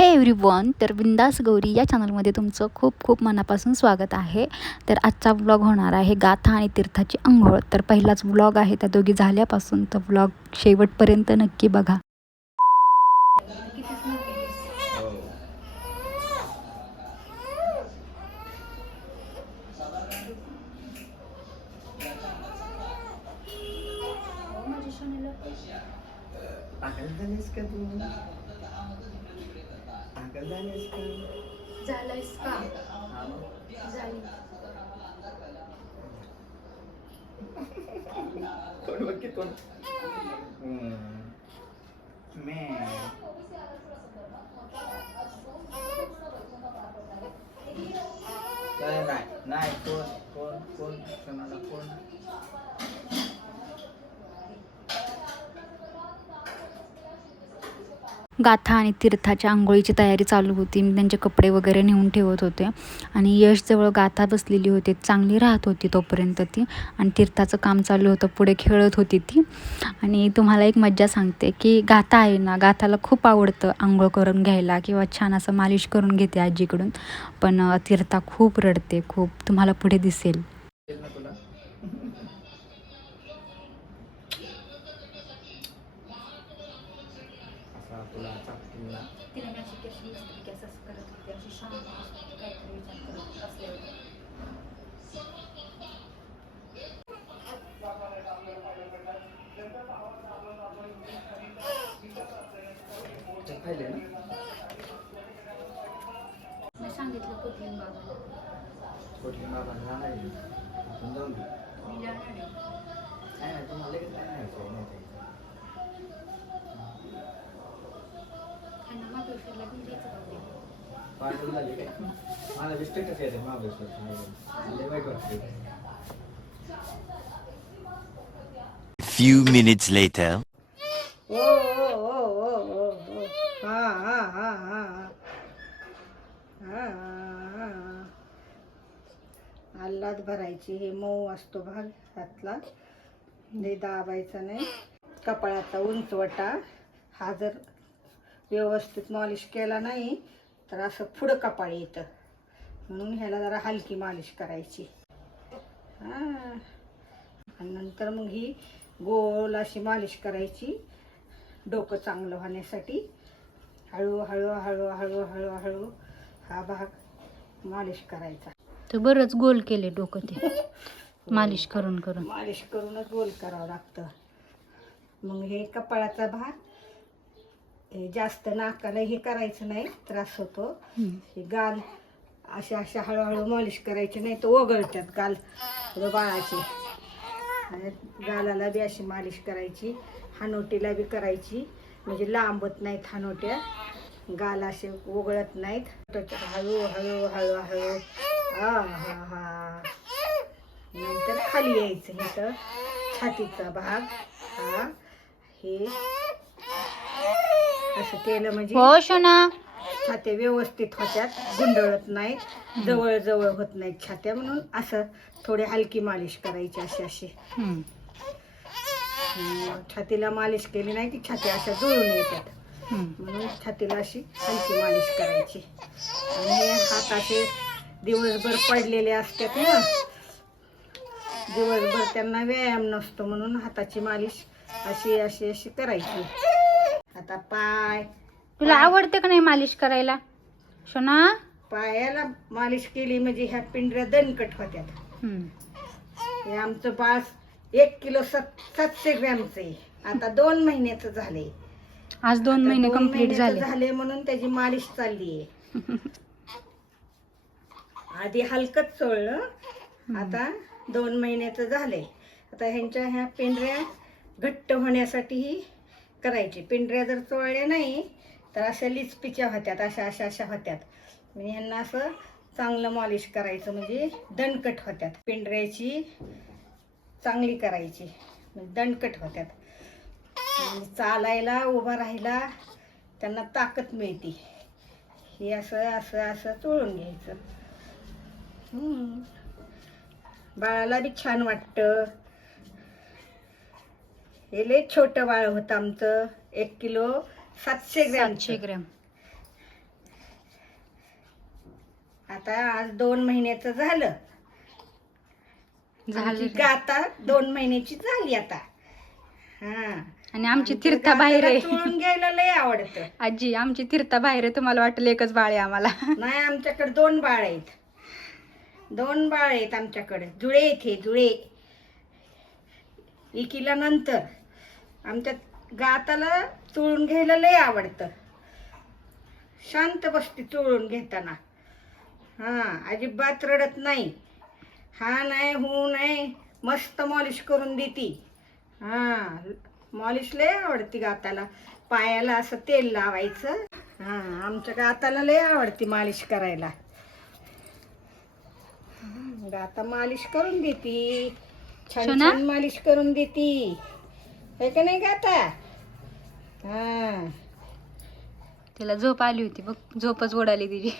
हे एव्हरीवन तर बिंदास गौरी या चॅनलमध्ये तुमचं खूप खूप मनापासून स्वागत आहे. तर आजचा ब्लॉग होणार आहे गाथा आणि तीर्थाची आंघोळ तर पहिलाच व्लॉग आहे त्या दोघी झाल्यापासून तर व्लॉग शेवटपर्यंत नक्की बघा. का तू पागल झालीस का झालंयस का हा मग. कोण बघ की कोण हम्म. म्या. काय नाही नाही कोण कोण कोण कोणाला कोण गाथा आणि तीर्थाच्या आंघोळीची तयारी चालू होती. मी त्यांचे कपडे वगैरे नेऊन ठेवत होते. आणि यशजवळ गाथा बसलेली होती. चांगली राहत होती तोपर्यंत ती. आणि तीर्थाचं काम चालू होतं. पुढे खेळत होती ती. आणि तुम्हाला एक मज्जा सांगते की गाथा आहे ना गाथाला खूप आवडतं आंघोळ करून घ्यायला किंवा छान असं मालिश करून घेते आजीकडून. पण तीर्था खूप रडते. खूप तुम्हाला पुढे दिसेल. पाठवून झाली काय? मला बिस्टेटच यायचं महाबळेश्वर लय वाईट वाटतं few minutes later. ओ ओ ओ ओ ओ ओ हा हा हा हा हा. हा आल्हाद भरायची हे मऊ असतो भाग हातला लय दाबायचा नाही. कपाळाचा उंचवटा. हा जर व्यवस्थित मॉलिश केला नाही तर असं पुढं कपाळ येतं म्हणून ह्याला जरा हलकी मालिश करायची. हा. आणि नंतर मग ही गोल अशी मालिश करायची. डोकं चांगलं होण्यासाठी. हळू हळू हळू हळू हळू हळू हा भाग मालिश करायचा. तर बरंच गोल केले डोकं ते. मालिश करून करून. मालिश करूनच गोल करावं लागतं. मग हे कपाळाचा भाग हे जास्त नाकाला हे करायचं नाही त्रास होतो. हे गाल अशा अशा हळूहळू मालिश करायची नाही तर ओघळतात गाल बाळाचे. गालाला बी अशी मालिश करायची हानोटीला बी करायची. म्हणजे लांबत नाहीत हानोट्या. गाल असे ओघळत नाहीत. हळू हळू हळू हळू. हा हा हा. नंतर खाली यायचं इथं. छातीचा भाग. हा. हे असं केलं म्हणजे हो शोना. व्यवस्थित होत्यात गुंडळत नाहीत जवळ जवळ होत नाहीत छात्या म्हणून असं थोडी हलकी मालिश करायची अशी अशी. हम्म. हम्म, छातीला मालिश केली नाही की छात्या अशा जुळून येतात. हम्म. म्हणून छातीला अशी हलकी मालिश करायची. आणि हे हात असे दिवसभर पडलेले असतात ना. दिवसभर त्यांना व्यायाम नसतो म्हणून हाताची मालिश अशी अशी अशी करायची. आता पाय. तुला आवडते का नाही मालिश करायला? शोना? पायाला मालिश केली म्हणजे ह्या पिंढऱ्या दणकट होत्यात. हम्म. हे आमचं बाळ एक किलो सत सातशे ग्रॅमचं आहे. आता दोन महिन्याचं झाले आज दोन महिने कंप्लीट झाले. झाले म्हणून त्याची मालिश चालली आहे आधी हलकच चोळलं. आता दोन महिन्याचं झालंय. आता ह्यांच्या ह्या पिंढऱ्या घट्ट होण्यासाठी करायची. पिंढऱ्या जर चोळल्या नाही तर अशा लिचपिच्या होत्यात अशा अशा अशा होत्यात. म्हणजे ह्यांना असं चांगलं मॉलिश करायचं म्हणजे दणकट होत्यात. पिंढऱ्याची चांगली करायची म्हणजे दणकट होत्यात. चालायला उभा राहायला त्यांना ताकद मिळते. हे असं असं असं चोळून घ्यायचं. बाळाला बी छान वाटतं. हे लय छोटं बाळ होतं आमचं. एक किलो सातशे ग्रॅम सातशे ग्रॅम. आता आज दोन महिन्याचं झालं. झालं आमची गाता दोन महिन्याची झाली आता. हा. आणि आमची तीर्था बाहेर आहे. चोळून घ्यायला लय आवडतं. आजी आमची तीर्था बाहेर आहे. तुम्हाला वाटेल एकच बाळ आहे आम्हाला. नाही आमच्याकडे दोन बाळ आहेत. दोन बाळ आहेत आमच्याकडे. जुळे हे जुळे. इकीला नंतर. आमच्या गाताला चोळून घ्यायला लय आवडतं. शांत बसते चोळून घेताना. हा अजिबात रडत नाही. हा नाही हो नाही मस्त मॉलिश करून देती. हा मॉलिश लय आवडती गाताला. पायाला असं तेल लावायचं. हा आमच्या गाताला लय आवडती मालिश करायला. गाता मालिश करून देती. छान? छान मालिश करून देती. हे का नाही गाता हा. तिला झोप आली होती बघ झोपच उडाली तिची.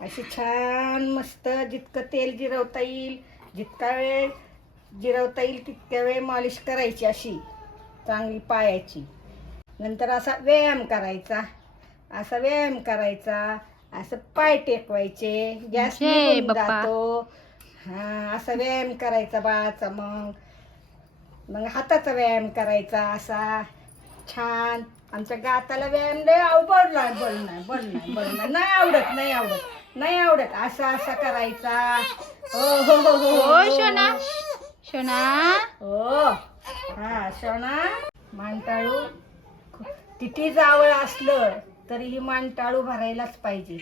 अशी छान मस्त जितकं तेल जिरवता येईल जितका वेळ जिरवता येईल तितक्या वेळ मालिश करायची अशी चांगली पायाची. नंतर असा व्यायाम करायचा असा व्यायाम करायचा असं पाय टेकवायचे गॅस जय निघून बाप्पा. जातो. हा असा व्यायाम करायचा बाळाचा मग. मग हाताचा व्यायाम करायचा असा. छान. आमच्या गाताला व्यायाम लय आवड नाही बल नाही बल नाही आवडत नाही आवडत नाही आवडत. असा असा करायचा. हो हो हो हो हो शोना. शोना. हो. हा शोना. मांटाळू. किती जावळ असलं तरीही मांटाळू भरायलाच पाहिजे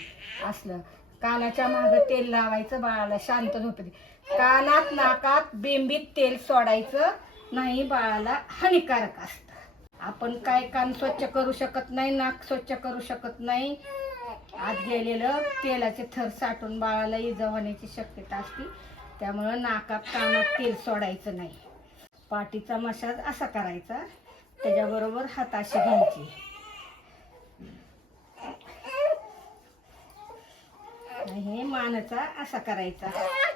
असलं. कानाच्या मागं तेल लावायचं बाळाला शांत झोपते कानात नाकात बेंबीत तेल सोडायचं नाही बाळाला हानिकारक असतं. आपण काय कान स्वच्छ करू शकत नाही नाक स्वच्छ करू शकत नाही. आत गेलेलं तेलाचे थर साठून बाळाला इजा होण्याची शक्यता असते. त्यामुळं नाकात कानात तेल सोडायचं नाही. पाठीचा मसाज असा करायचा त्याच्याबरोबर हाताशी घ्यायची. हे मानाचा असा करायचा.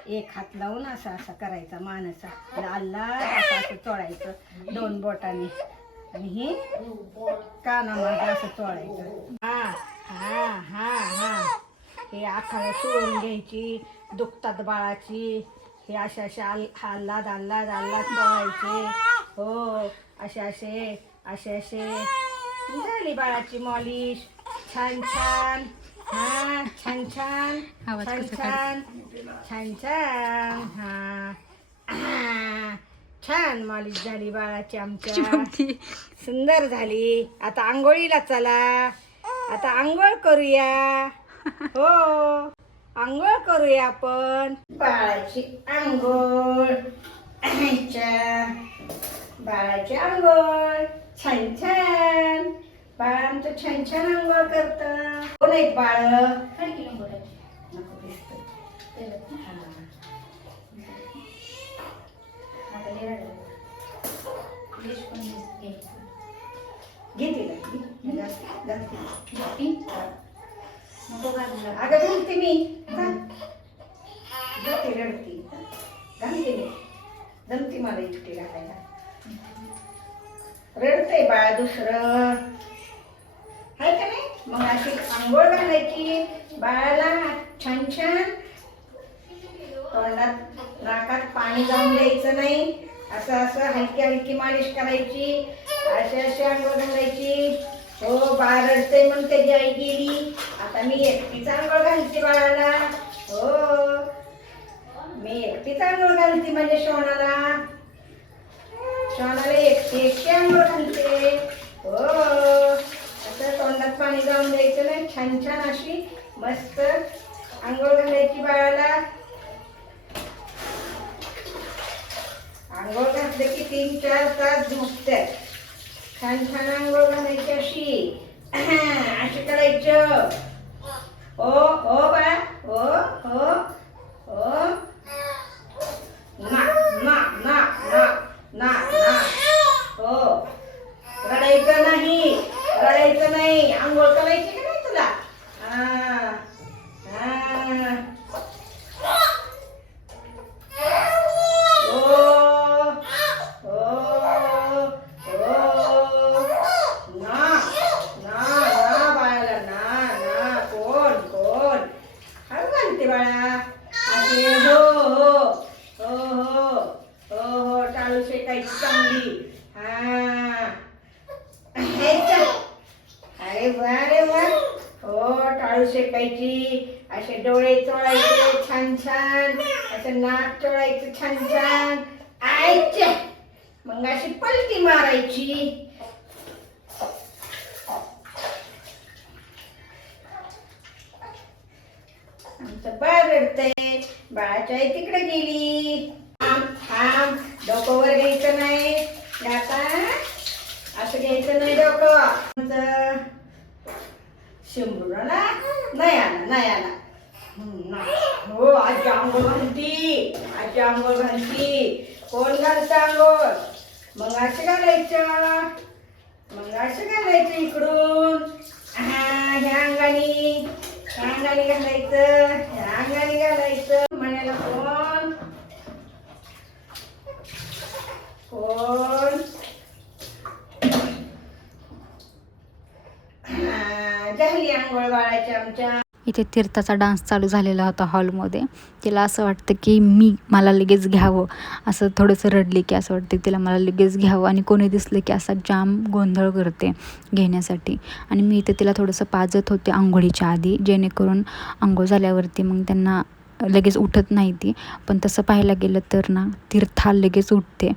एक हात लावून असा असा करायचा मानाचा. लाल असं असं चोळायचं दोन बोटाने. आणि हे कानामध्ये असं चोळायचं हा हा हा हा. हे आखाड्या चोळून घ्यायची दुखतात बाळाची. हे असे असे आल आल्लाद आल्लाद आल्लाद चोळायचे हो असे असे असे असे. झाली बाळाची मॉलिश. छान छान. हा छान छान. आवाज छान कसा छान. छान छान. हा. छान मालिश झाली बाळाची आमच्या. सुंदर झाली. आता आंघोळीला चला. आता आंघोळ करूया. हो. आंघोळ करूया आपण. बाळाची आंघोळ. बाळाची आंघोळ. छान छान. बाळ आमचं छान छान आंघोळ करत. कोण आहेत बाळ? नको दिसतं. हा. घे तिला, घे. जास्त- जास्त घे. अगं घालते मी. जाते रडती. घालते मी. जमती मला एकटी घालायला रडते बाळ दुसरं. आहे का नाही? मग अशी आंघोळ घालायची. बाळाला छान छान तोंडात नाकात पाणी जाऊन द्यायचं नाही. असं असं हलकी हलकी मालिश करायची. असे असे आंघोळ घालायची. हो बाळ रडते म्हणून त्याची आई गेली. आता मी एकटीच आंघोळ घालते बाळाला. हो. मी एकटीच आंघोळ घालते माझ्या शोणाला. शोणाला एकटी एकटी आंघोळ घालते. हो. असं तोंडात पाणी जाऊन द्यायचं नाही. छान छान अशी मस्त आंघोळ घालायची बाळाला. आंघोळ घातले की तीन चार तास झोपतात छान छान आंघोळ घालायची अशी. अशी करायचं. ओ ओ बाळा. ओ हो ओ. ना ना ना ना ना ना. हो. रडायचं नाही. रडायचं नाही. आंघोळ करायची का नाही तुला? हा. हा ओ ओ ओ ना ना ना बाळाला ना ना कोण कोण हो टाळू शेकायची असे डोळे चोळायचे छान छान असं नाक चोळायचं छान छान आयच्या मग अशी पलटी मारायची आमचं बाळ रडतंय. बाळाच्या आई तिकडे गेली. थांब थांब. डोकं वर घ्यायचं नाही. आता असं घ्यायचं नाही डोकं. आमचं ना नाही आला नाही आला. हो आजी आंघोळ घालती. आजी आंघोळ घालती. कोण घालतं आंघोळ? मग असं घालायचं. मग असं घालायचं इकडून. ह्या अंगाने. ह्या अंगाने घालायचं ह्या अंगाने घालायचं म्हणायला कोण कोण हा, झाली आंघोळ बाळाच्या आमच्या इथे तीर्थाचा डान्स चालू झालेला होता हॉलमध्ये. तिला असं वाटतं की मी मला लगेच घ्यावं. असं थोडंसं रडले की असं वाटतं तिला मला लगेच घ्यावं आणि कोणी दिसलं की असा जाम गोंधळ करते घेण्यासाठी. आणि मी इथे तिला थोडंसं पाजत होते आंघोळीच्या आधी जेणेकरून आंघोळ झाल्यावरती मग त्यांना लगेच उठत नाही ती. पण तसं पाहायला गेलं तर ना तीर्था लगेच उठते.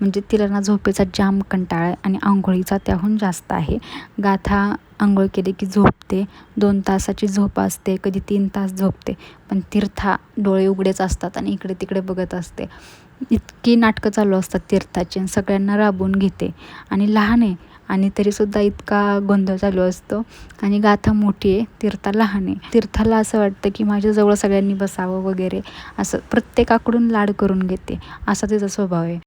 म्हणजे तिला ना झोपेचा जाम कंटाळा आहे आणि आंघोळीचा त्याहून जास्त आहे. गाथा आंघोळ केली की झोपते. दोन तासाची झोप असते कधी तीन तास झोपते. पण तीर्था डोळे उघडेच असतात आणि इकडे तिकडे बघत असते. इतकी नाटकं चालू असतात तीर्थाची आणि सगळ्यांना राबवून घेते. आणि लहान आहे आणि तरीसुद्धा इतका गोंधळ चालू असतो. आणि गाथा मोठी आहे तीर्था लहान आहे. तीर्थाला असं वाटतं की माझ्याजवळ सगळ्यांनी बसावं वगैरे असं प्रत्येकाकडून लाड करून घेते असा तिचा स्वभाव आहे.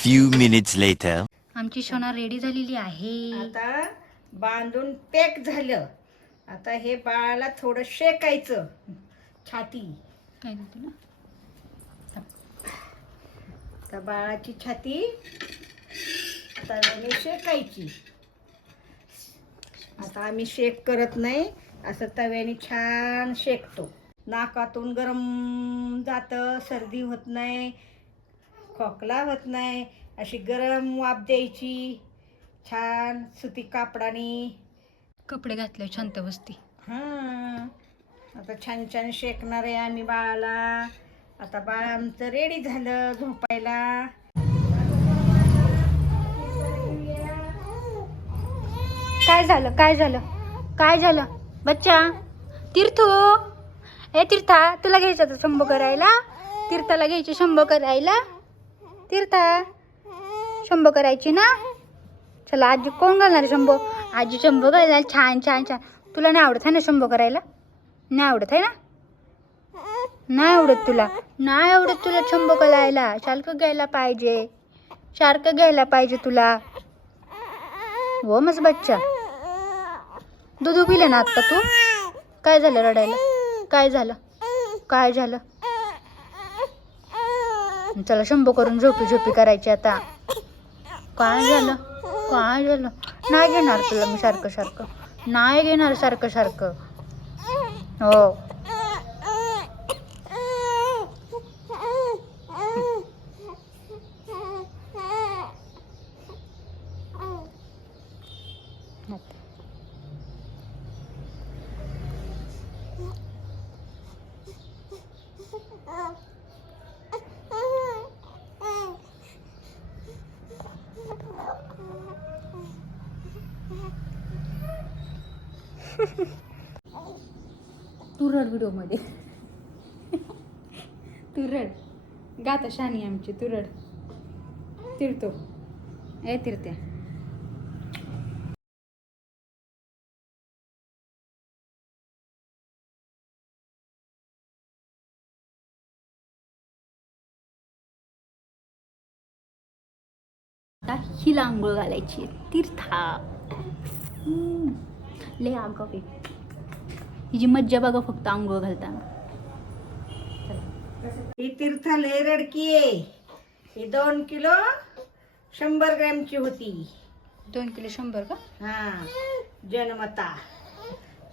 Few minutes later. आमची शोना रेडी झालेली आहे. आता बांधून पॅक झालं. आता हे बाळाला थोडं शेकायचं. छाती. काय देते ना? तर बाळाची छाती. तव्याने शेकायची. आता आम्ही शेक करत नाही. असं तव्याने छान शेकतो. नाकातून गरम जातं सर्दी होत नाही खोकला होत नाही. अशी गरम वाफ द्यायची. छान सुती कापडाने. कपडे घातले शांत बसती. हां. आता छान छान शेकणार आहे आम्ही बाळाला. आता बाळ आमचं रेडी झालं झोपायला. काय झालं? काय झालं? काय झालं? बच्चा तीर्थू. ए तीर्था तुला घ्यायचं होतं शंभो करायला? तीर्थाला घ्यायची शंभो करायला? तीर्था शंभो करायची ना? चला आजी कोण घालणार आहे शंभो? आजी शंभो करायला छान छान छान. तुला नाही आवडत आहे ना शंभो करायला? नाही आवडत आहे ना? नाही आवडत तुला? नाही आवडत तुला शंभो करायला. सारखं घ्यायला पाहिजे. सारखं घ्यायला पाहिजे तुला. हो मस बच्चा. दूध पिले ना आत्ता तू? काय झालं रडायला? काय झालं? काय झालं? चला शंभो करून झोपी झोपी करायची आता. काय झालं? काय झालं? नाही घेणार तुला मी सारखं सारखं. नाही घेणार सारखं सारखं. हो. Oh. रड व्हिडिओमध्ये. तू रड गाता शानी आमची तू रड तिरतो. ए तिरत्या. आता हिला आंघोळ घालायची तीर्था. हम्म. लय आगाव आहे हिची मज्जा बघा फक्त आंघोळ घालताना. ही तीर्था लय रडकी आहे. ही दोन किलो शंभर ग्रॅमची होती. दोन किलो शंभर का? हा जन्मता.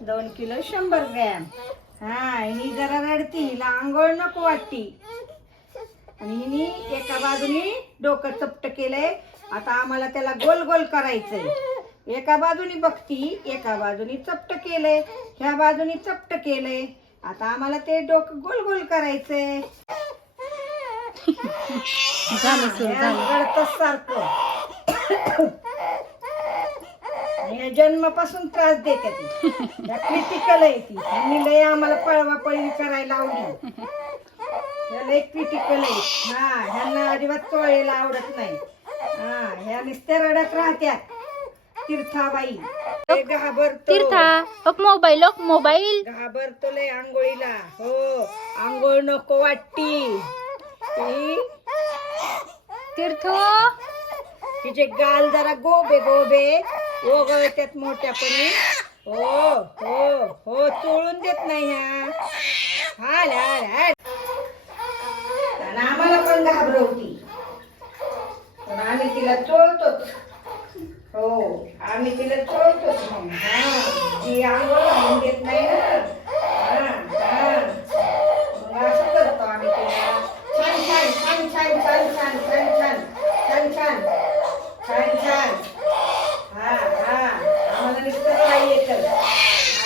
दोन किलो शंभर ग्रॅम. हा ही जरा रडती हिला आंघोळ नको वाटती. आणि हिनी एका बाजूनी डोकं चपट केलंय. आता आम्हाला त्याला गोल गोल करायचंय. एका बाजूनी बघती एका बाजूनी चपट केलंय ह्या बाजूनी चपट केलंय. आता आम्हाला ते डोकं गोल गोल करायचंय. झालं सुरू झालं. रडतच सारखं. आणि या जन्मापासून त्रास देते ती. क्रिटिकल आहे ती. आणि लय आम्हाला पळवा पळवी करायला लावली. ह्या लय क्रिटिकल आहे. हा ह्यांना अजिबात चोळेला आवडत नाही. हा ह्या नुसत्या रडत राहत्यात. तीर्थाबाई. लय घाबरतो. Tirtha mobile mobile. घाबरतो लय आंघोळीला. हो आंघोळ नको वाटती. ती तीर्थ. तिचे गाल जरा गोबे गोबे. ओगळत्यात मोठ्यापणे. हो हो हो चोळून देत नाही ह्या हाल हाल हाल. आम्हाला पण घाबरवती. पण आम्ही तिला चोळतोच. हो आम्ही तिला चोळतोच मग हा ती आंघोळ घालून घेत नाही ना हा हा मग असं करतो आम्ही तिला छान छान छान छान छान छान छान छान छान छान छान छान हा हा आम्हाला नुसतं काय येतं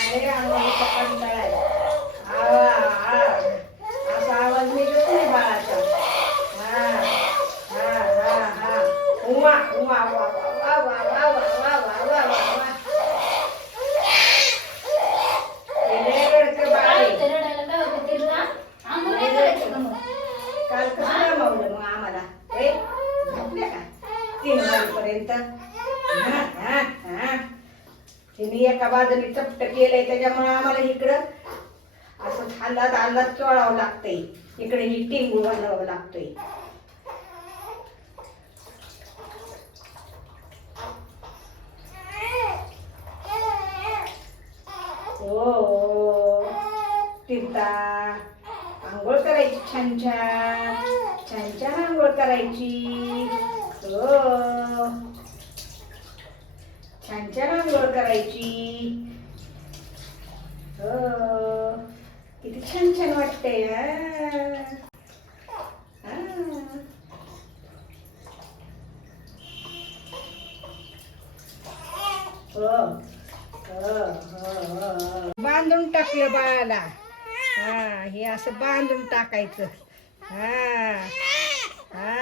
अरे आम्हाला कंटाळा आहे आवा आ असा आवाज मिळत नाही बाळाचा हा हा हा हा उमा उमा एका बाजूने चपट केलंय त्याच्यामुळे आम्हाला इकडं असं हालत अंदाज चोळावं लागतंय. इकडे ही टिंगू घालावं लागतंय. हो तिरता आंघोळ करायची छान छान छान छान आंघोळ करायची. हो छान छान आंघोळ करायची हो किती छान हो. हो, हो, हो. बांधून टाकलं बाळाला. हा हे असं बांधून टाकायचं. हा हा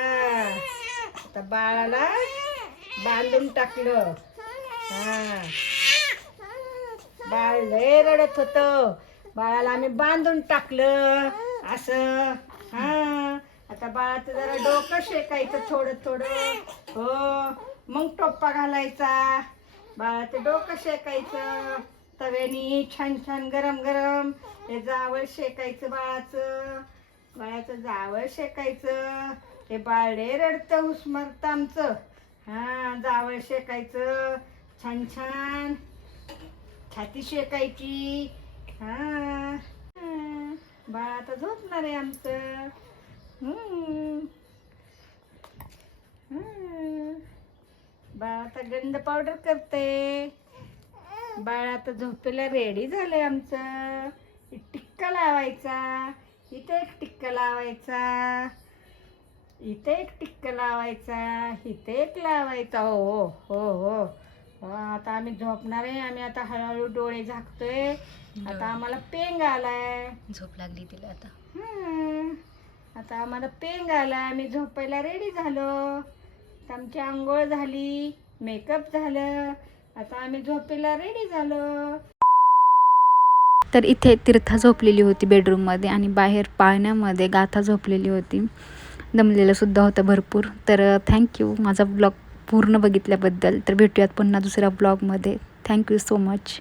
आता बाळाला बांधून टाकलं. हा बाळ लय रडत होतं. बाळाला आम्ही बांधून टाकलं. असं. हा. आता बाळाचं जरा डोकं शेकायचं थोडं थोडं. हो. मग टोप्पा घालायचा. बाळाचं डोकं शेकायचं. तव्यानी छान छान गरम गरम हे जावळ शेकायचं बाळाचं. बाळाचं जावळ शेकायचं. ते बाळ रडतं उस्मरतं आमचं. हा जावळ शेकायचं. छान छान. छाती शेकायची. हा. बाळ आता झोपणार आहे आमचं. बाळ आता गंध पावडर करते. बाळ आता झोपेला रेडी झालंय आमचं. टिक्का लावायचा. इथे एक टिक्का लावायचा. इथे एक टिक्का लावायचा. इथे एक लावायचा. हो हो हो हो, आता आम्ही झोपणार आहे. आम्ही आता हळूहळू डोळे झाकतोय. आता आम्हाला पेंग आलाय. झोप लागली तिला आता. हम्म. आता आम्हाला पेंग आला आम्ही झोपायला रेडी झालो. आता आमची आंघोळ झाली मेकअप झालं. आता आम्ही झोपेला रेडी झालो. तर इथे तीर्था झोपलेली होती बेडरूममध्ये आणि बाहेर पाळण्यामध्ये गाथा झोपलेली होती. दमलेलं सुद्धा होतं भरपूर. तर थँक्यू माझा ब्लॉग पूर्ण बघितल्याबद्दल तर भेटूयात पुन्हा दुसऱ्या ब्लॉगमध्ये थँक्यू सो मच